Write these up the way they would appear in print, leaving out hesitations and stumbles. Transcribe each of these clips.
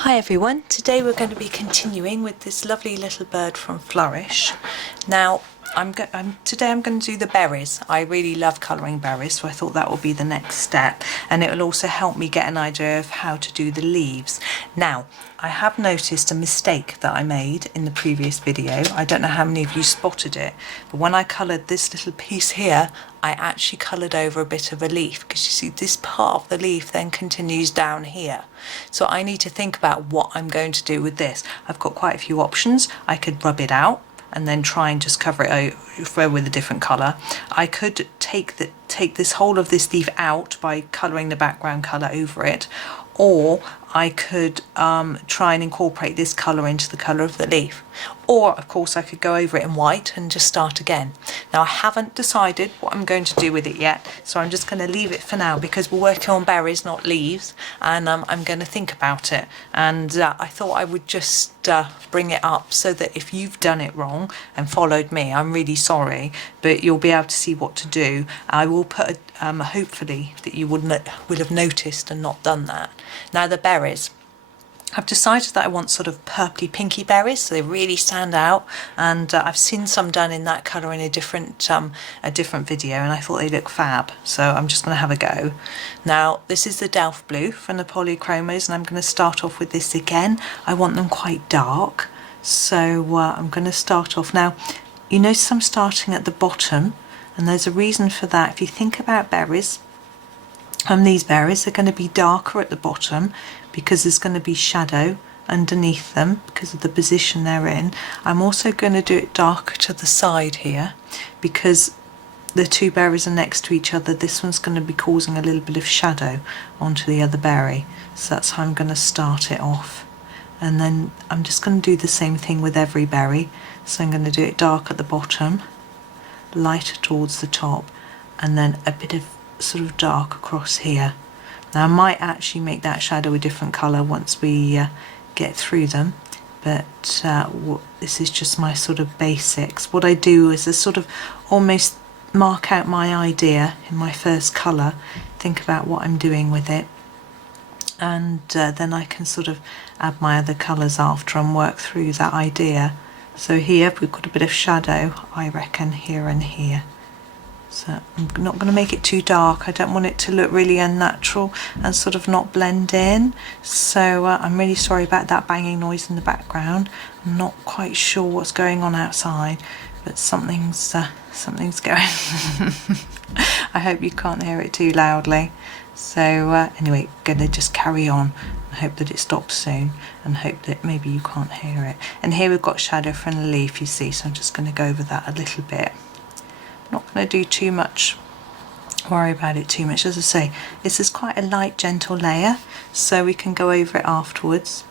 Hi everyone, today we're going to be continuing with this lovely little bird from Flourish. Now today I'm going to do the berries. I really love colouring berries, so I thought that would be the next step, and it will also help me get an idea of how to do the leaves. Now I have noticed a mistake that I made in the previous video. I don't know how many of you spotted it, but when I coloured this little piece here, I actually coloured over a bit of a leaf, because you see this part of the leaf then continues down here. So I need to think about what I'm going to do with this. I've got quite a few options. I could rub it out and then try and just cover it over with a different colour. I could take this whole of this leaf out by colouring the background colour over it, or I could try and incorporate this colour into the colour of the leaf. Or of course I could go over it in white and just start again. Now I haven't decided what I'm going to do with it yet, so I'm just going to leave it for now because we're working on berries, not leaves, and I'm going to think about it. And I thought I would just bring it up so that if you've done it wrong and followed me, I'm really sorry, but you'll be able to see what to do. I will put hopefully that you will have noticed and not done that. Now the berries, I've decided that I want sort of purpley pinky berries, so they really stand out, and I've seen some done in that colour in a different video, and I thought they look fab, so I'm just going to have a go. Now this is the Delft Blue from the Polychromos, and I'm going to start off with this again. I want them quite dark, so I'm going to start off. Now you notice I'm starting at the bottom, and there's a reason for that. If you think about berries, these berries are going to be darker at the bottom because there's going to be shadow underneath them because of the position they're in. I'm also going to do it darker to the side here because the two berries are next to each other. This one's going to be causing a little bit of shadow onto the other berry, so that's how I'm going to start it off. And then I'm just going to do the same thing with every berry, so I'm going to do it dark at the bottom, lighter towards the top, and then a bit of sort of dark across here. Now I might actually make that shadow a different colour once we get through them, but this is just my sort of basics. What I do is I sort of almost mark out my idea in my first colour, think about what I'm doing with it, and then I can sort of add my other colours after and work through that idea. So here we've got a bit of shadow, I reckon, here and here. So I'm not going to make it too dark. I don't want it to look really unnatural and sort of not blend in. So I'm really sorry about that banging noise in the background. I'm not quite sure what's going on outside, but something's going. I hope you can't hear it too loudly. So anyway, going to just carry on. I hope that it stops soon, and hope that maybe you can't hear it. And here we've got shadow from the leaf, you see, so I'm just going to go over that a little bit. Not going to do too much, worry about it too much. As I say, this is quite a light, gentle layer, so we can go over it afterwards.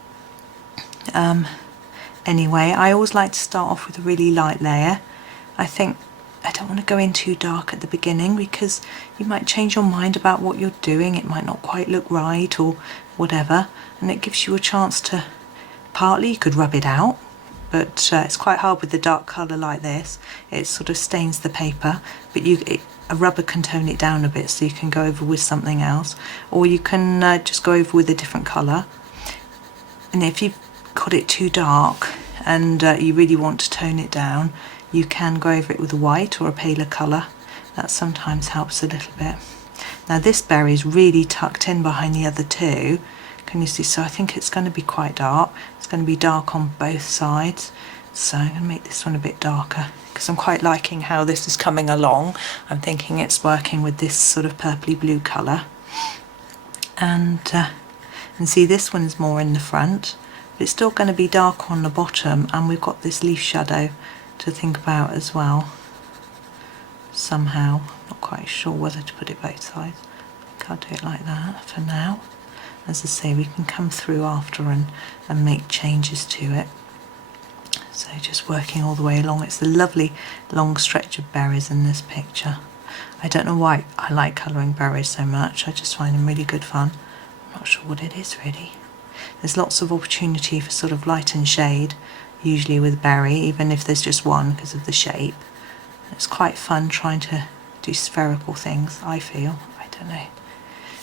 Anyway, I always like to start off with a really light layer. I think I don't want to go in too dark at the beginning because you might change your mind about what you're doing. It might not quite look right or whatever, and it gives you a chance to, partly you could rub it out, but it's quite hard with the dark colour like this. It sort of stains the paper, but a rubber can tone it down a bit, so you can go over with something else, or you can just go over with a different colour. And if you've got it too dark and you really want to tone it down, you can go over it with a white or a paler colour. That sometimes helps a little bit. Now this berry is really tucked in behind the other two. Can you see? So I think it's going to be quite dark. It's going to be dark on both sides. So I'm going to make this one a bit darker because I'm quite liking how this is coming along. I'm thinking it's working with this sort of purpley blue colour. And see, this one's more in the front, but it's still going to be dark on the bottom, and we've got this leaf shadow to think about as well. Somehow, not quite sure whether to put it both sides. I think I'll do it like that for now. As I say, we can come through after and make changes to it. So just working all the way along. It's a lovely long stretch of berries in this picture. I don't know why I like colouring berries so much. I just find them really good fun. I'm not sure what it is really. There's lots of opportunity for sort of light and shade, usually with berry, even if there's just one because of the shape. It's quite fun trying to do spherical things, I feel. I don't know.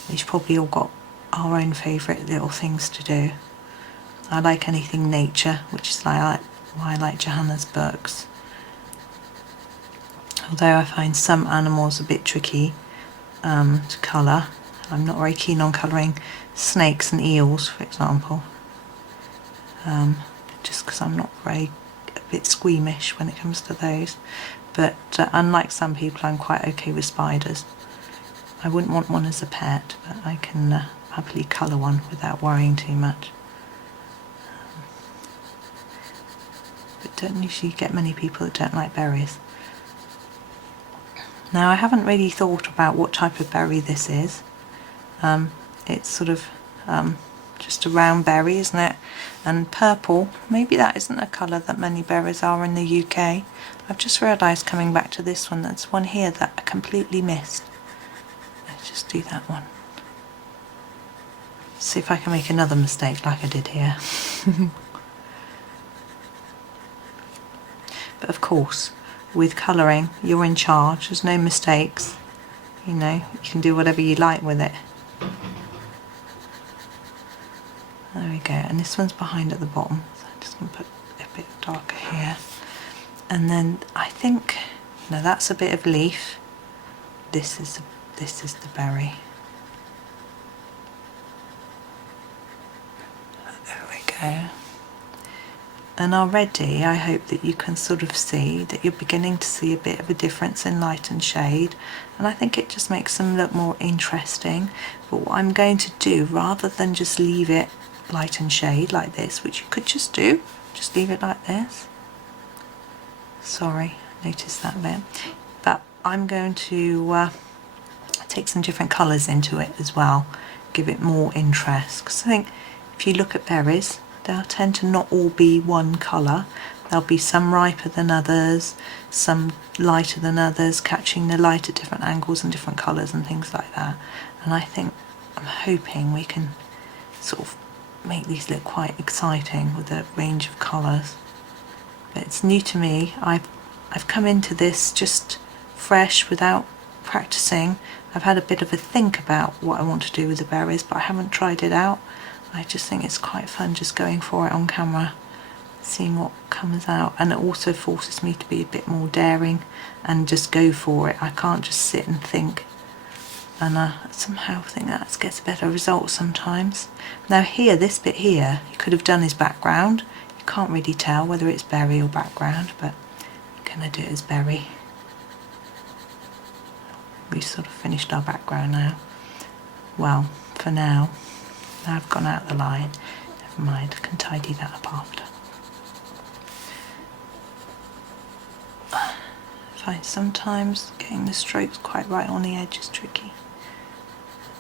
We've probably all got our own favourite little things to do. I like anything nature, which is why I like Johanna's books. Although I find some animals a bit tricky to colour. I'm not very keen on colouring snakes and eels, for example, just because I'm not a bit squeamish when it comes to those. But unlike some people, I'm quite okay with spiders. I wouldn't want one as a pet, but I can happily colour one without worrying too much. But don't usually get many people that don't like berries. Now, I haven't really thought about what type of berry this is. It's sort of just a round berry, isn't it? And purple, maybe that isn't a colour that many berries are in the UK. I've just realised coming back to this one, there's one here that I completely missed. Let's just do that one. See if I can make another mistake like I did here. But of course, with colouring, you're in charge, there's no mistakes. You know, you can do whatever you like with it. There we go, and this one's behind at the bottom, so I'm just going to put a bit darker here. And then I think, no, that's a bit of leaf. This is the berry. There we go. And already I hope that you can sort of see that you're beginning to see a bit of a difference in light and shade, and I think it just makes them look more interesting. But what I'm going to do, rather than just leave it light and shade like this, which you could just do, just leave it like this. Sorry, noticed that bit. But I'm going to take some different colours into it as well, give it more interest, because I think if you look at berries, they'll tend to not all be one colour. There'll be some riper than others, some lighter than others, catching the light at different angles and different colours and things like that. And I think, I'm hoping we can sort of make these look quite exciting with a range of colours. But it's new to me. I've come into this just fresh without practicing. I've had a bit of a think about what I want to do with the berries, but I haven't tried it out. I just think it's quite fun just going for it on camera, seeing what comes out, and it also forces me to be a bit more daring and just go for it. I can't just sit and think, and somehow think that gets a better result sometimes. Now here, this bit here, you could have done as background. You can't really tell whether it's berry or background, but I'm going to do it as berry. We've sort of finished our background now. Well, for now. Now I've gone out the line, never mind, I can tidy that up after. I find sometimes getting the strokes quite right on the edge is tricky.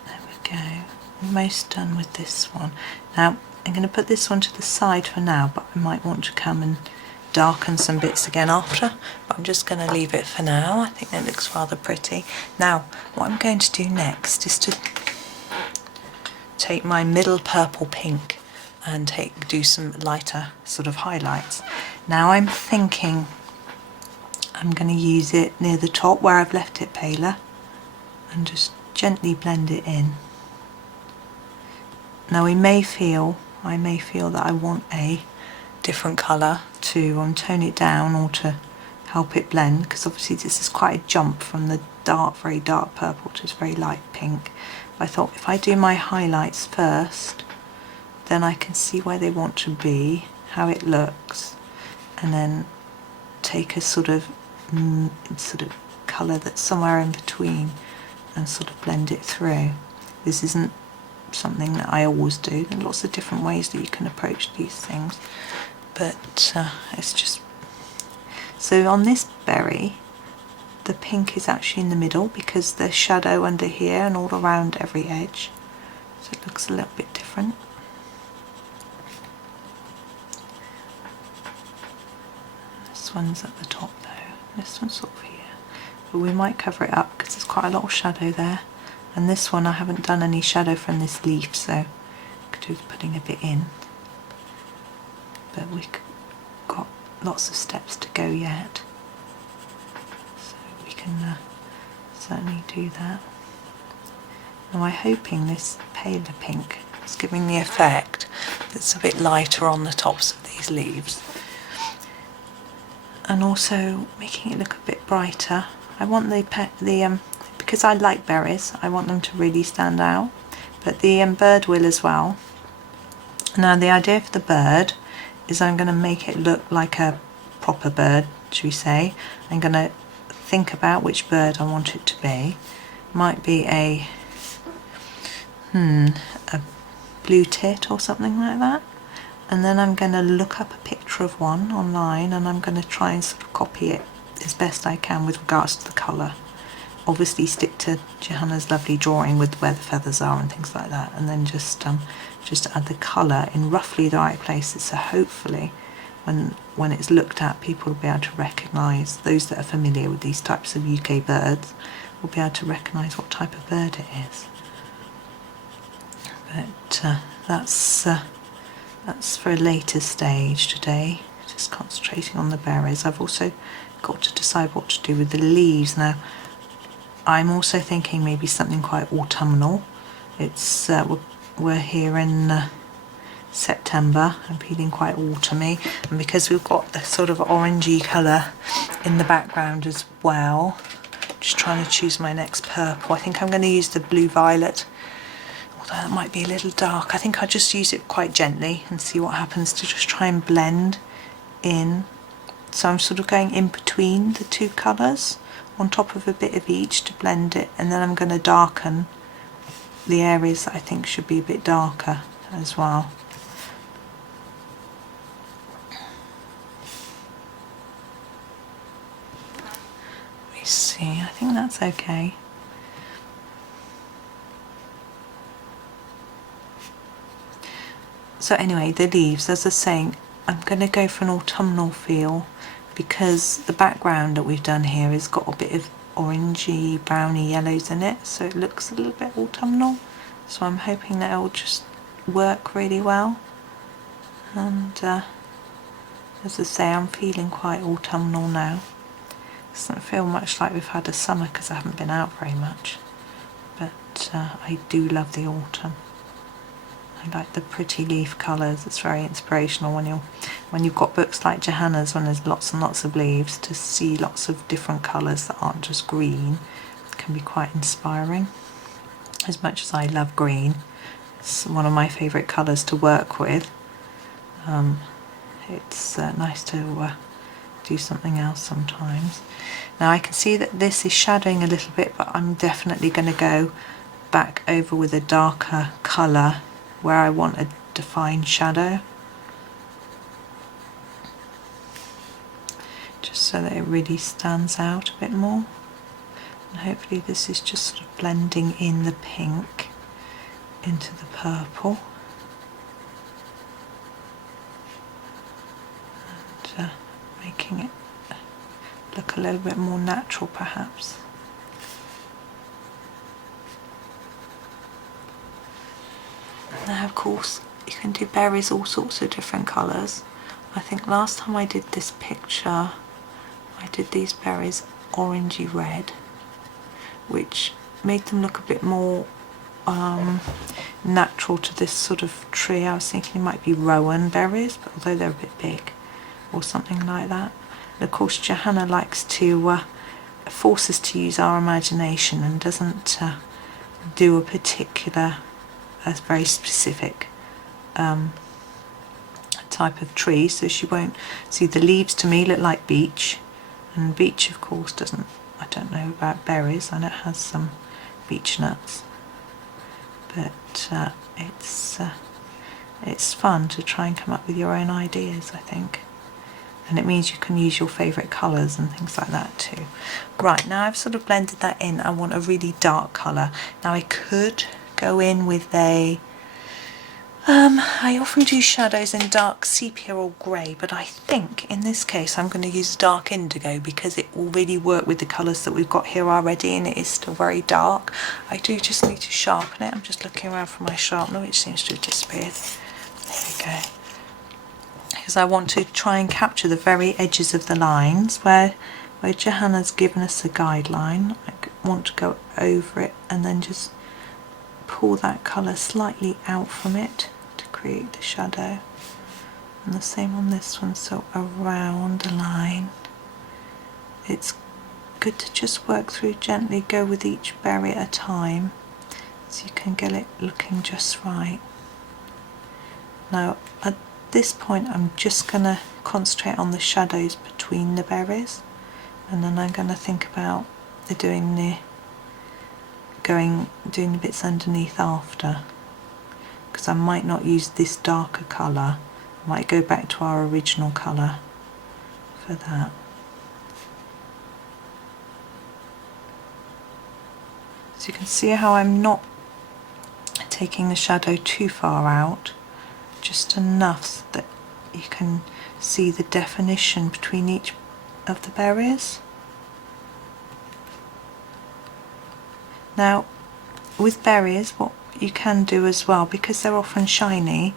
There we go, almost done with this one. Now I'm going to put this one to the side for now, but I might want to come and darken some bits again after, but I'm just going to leave it for now. I think that looks rather pretty. Now what I'm going to do next is to take my middle purple pink and do some lighter sort of highlights. Now I'm thinking I'm going to use it near the top where I've left it paler and just gently blend it in. Now I may feel that I want a different colour to tone it down or to help it blend, because obviously this is quite a jump from the dark, very dark purple to this very light pink. I thought if I do my highlights first, then I can see where they want to be, how it looks, and then take a sort of colour that's somewhere in between and sort of blend it through. This isn't something that I always do. There are lots of different ways that you can approach these things, but it's just... So on this berry, the pink is actually in the middle because there's shadow under here and all around every edge, so it looks a little bit different. This one's at the top though, this one's sort of here, but we might cover it up because there's quite a lot of shadow there, and this one I haven't done any shadow from this leaf, so I could do with putting a bit in, but we've got lots of steps to go yet. Can certainly do that. Now I'm hoping this paler pink is giving the effect that's a bit lighter on the tops of these leaves. And also making it look a bit brighter. I want because I like berries, I want them to really stand out, but the bird will as well. Now the idea for the bird is I'm going to make it look like a proper bird, should we say. I'm going to think about which bird I want it to be. Might be a blue tit or something like that. And then I'm going to look up a picture of one online, and I'm going to try and sort of copy it as best I can with regards to the colour. Obviously stick to Johanna's lovely drawing with where the feathers are and things like that, and then just add the colour in roughly the right places, so hopefully when it's looked at, people will be able to recognise, those that are familiar with these types of UK birds will be able to recognise what type of bird it is. But that's for a later stage today, just concentrating on the berries. I've also got to decide what to do with the leaves. Now I'm also thinking maybe something quite autumnal. It's we're here in September. I'm feeling quite autumny, and because we've got the sort of orangey colour in the background as well, just trying to choose my next purple. I think I'm going to use the blue violet, although that might be a little dark. I think I'll just use it quite gently and see what happens, to just try and blend in. So I'm sort of going in between the two colours, on top of a bit of each to blend it, and then I'm going to darken the areas that I think should be a bit darker as well. Let me see, I think that's okay. So anyway, the leaves, as I was saying, I'm going to go for an autumnal feel, because the background that we've done here has got a bit of orangey, browny yellows in it, so it looks a little bit autumnal. So I'm hoping that it'll just work really well. And as I say, I'm feeling quite autumnal now. It doesn't feel much like we've had a summer because I haven't been out very much, but I do love the autumn. I like the pretty leaf colours. It's very inspirational when you've got books like Johanna's, when there's lots and lots of leaves, to see lots of different colours that aren't just green can be quite inspiring. As much as I love green, it's one of my favourite colours to work with. It's nice to do something else sometimes. Now I can see that this is shadowing a little bit, but I'm definitely going to go back over with a darker colour where I want a defined shadow, just so that it really stands out a bit more. And hopefully this is just sort of blending in the pink into the purple, and making it look a little bit more natural perhaps. Now of course you can do berries all sorts of different colours. I think last time I did this picture I did these berries orangey red, which made them look a bit more natural to this sort of tree. I was thinking it might be rowan berries, but although they're a bit big, or something like that. And of course Johanna likes to force us to use our imagination, and doesn't do a particular very specific type of tree, so she won't see. The leaves to me look like beech, and beech of course doesn't, I don't know about berries, I know it has some beech nuts, but it's fun to try and come up with your own ideas, I think, and it means you can use your favourite colours and things like that too. Right, now I've sort of blended that in, I want a really dark colour. Now I could go in with a I often do shadows in dark sepia or grey, but I think in this case I'm going to use Dark Indigo, because it will really work with the colours that we've got here already, and it is still very dark. I do just need to sharpen it. I'm just looking around for my sharpener, which seems to have disappeared. There we go. Because I want to try and capture the very edges of the lines where Johanna's given us a guideline. I want to go over it and then just pull that colour slightly out from it to create the shadow. And the same on this one, so around a line. It's good to just work through gently, go with each berry at a time, so you can get it looking just right. Now at this point I'm just going to concentrate on the shadows between the berries, and then I'm going to think about doing the bits underneath after, because I might not use this darker colour. I might go back to our original colour for that. So you can see how I'm not taking the shadow too far out, just enough that you can see the definition between each of the berries. Now with berries, what you can do as well, because they're often shiny,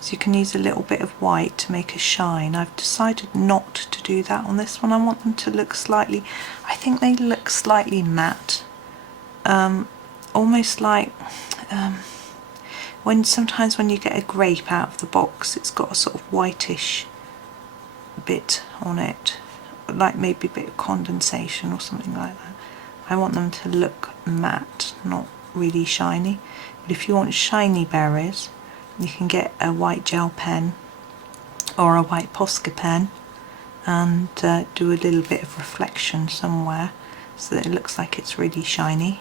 so you can use a little bit of white to make a shine. I've decided not to do that on this one. I want them to look slightly, I think they look slightly matte. Almost like sometimes when you get a grape out of the box, it's got a sort of whitish bit on it, like maybe a bit of condensation or something like that. I want them to look matte, not really shiny. But if you want shiny berries, you can get a white gel pen or a white Posca pen and do a little bit of reflection somewhere so that it looks like it's really shiny.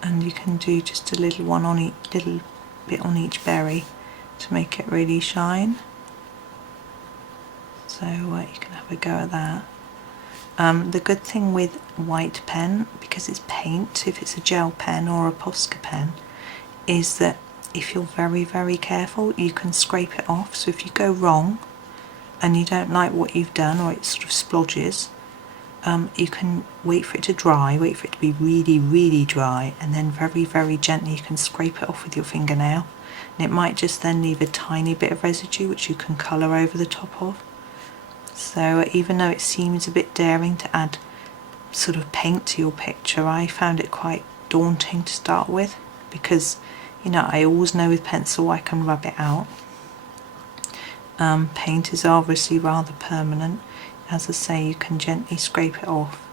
And you can do just a little bit on each berry to make it really shine. So you can have a go at that. The good thing with white pen, because it's paint, if it's a gel pen or a Posca pen, is that if you're very, very careful, you can scrape it off. So if you go wrong and you don't like what you've done, or it sort of splodges, you can wait for it to dry, wait for it to be really, really dry, and then very, very gently you can scrape it off with your fingernail. And it might just then leave a tiny bit of residue which you can colour over the top of. So even though it seems a bit daring to add sort of paint to your picture, I found it quite daunting to start with, because you know, I always know with pencil I can rub it out. Paint is obviously rather permanent. As I say, you can gently scrape it off.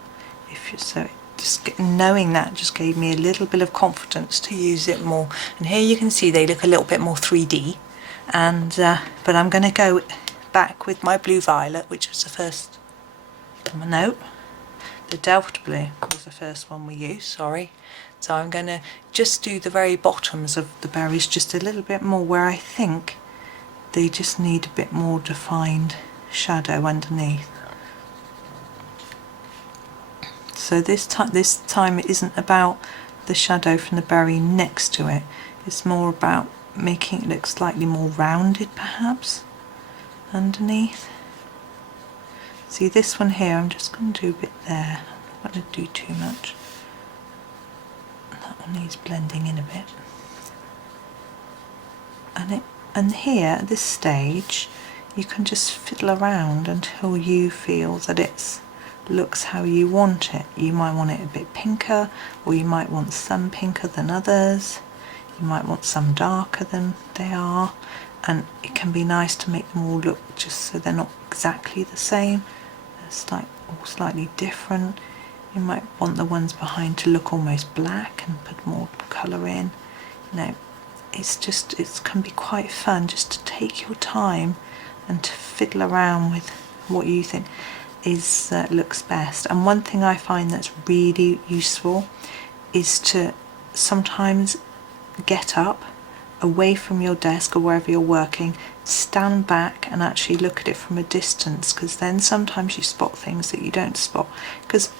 Knowing that just gave me a little bit of confidence to use it more. And here you can see they look a little bit more 3D. And but I'm going to go back with my blue violet, which was the first. No, the Delft Blue was the first one we used. Sorry. So I'm going to just do the very bottoms of the berries just a little bit more, where I think they just need a bit more defined shadow underneath. So this time it isn't about the shadow from the berry next to it, it's more about making it look slightly more rounded perhaps underneath. See this one here, I'm just going to do a bit there, I'm not going to do too much. That one needs blending in a bit. And here at this stage you can just fiddle around until you feel that it looks how you want it. You might want it a bit pinker, or you might want some pinker than others. You might want some darker than they are, and it can be nice to make them all look just so they're not exactly the same. They're all slightly different. You might want the ones behind to look almost black and put more colour in. You know, it can be quite fun just to take your time and to fiddle around with what you think looks best. And one thing I find that's really useful is to sometimes get up away from your desk or wherever you're working, stand back and actually look at it from a distance, because then sometimes you spot things that you don't spot. Because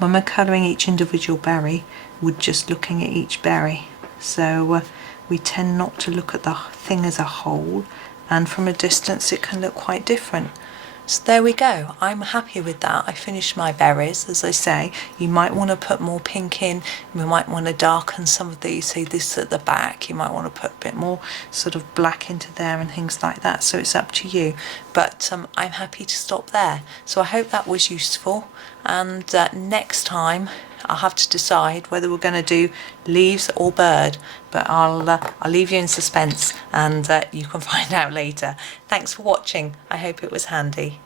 when we're colouring each individual berry, we're just looking at each berry, so we tend not to look at the thing as a whole, and from a distance it can look quite different. So there we go, I'm happy with that. I finished my berries. As I say, you might want to put more pink in, we might want to darken some of these, say this at the back, you might want to put a bit more sort of black into there and things like that, so it's up to you. But I'm happy to stop there. So I hope that was useful, and next time I'll have to decide whether we're going to do leaves or bird, but I'll leave you in suspense, and you can find out later. Thanks for watching. I hope it was handy.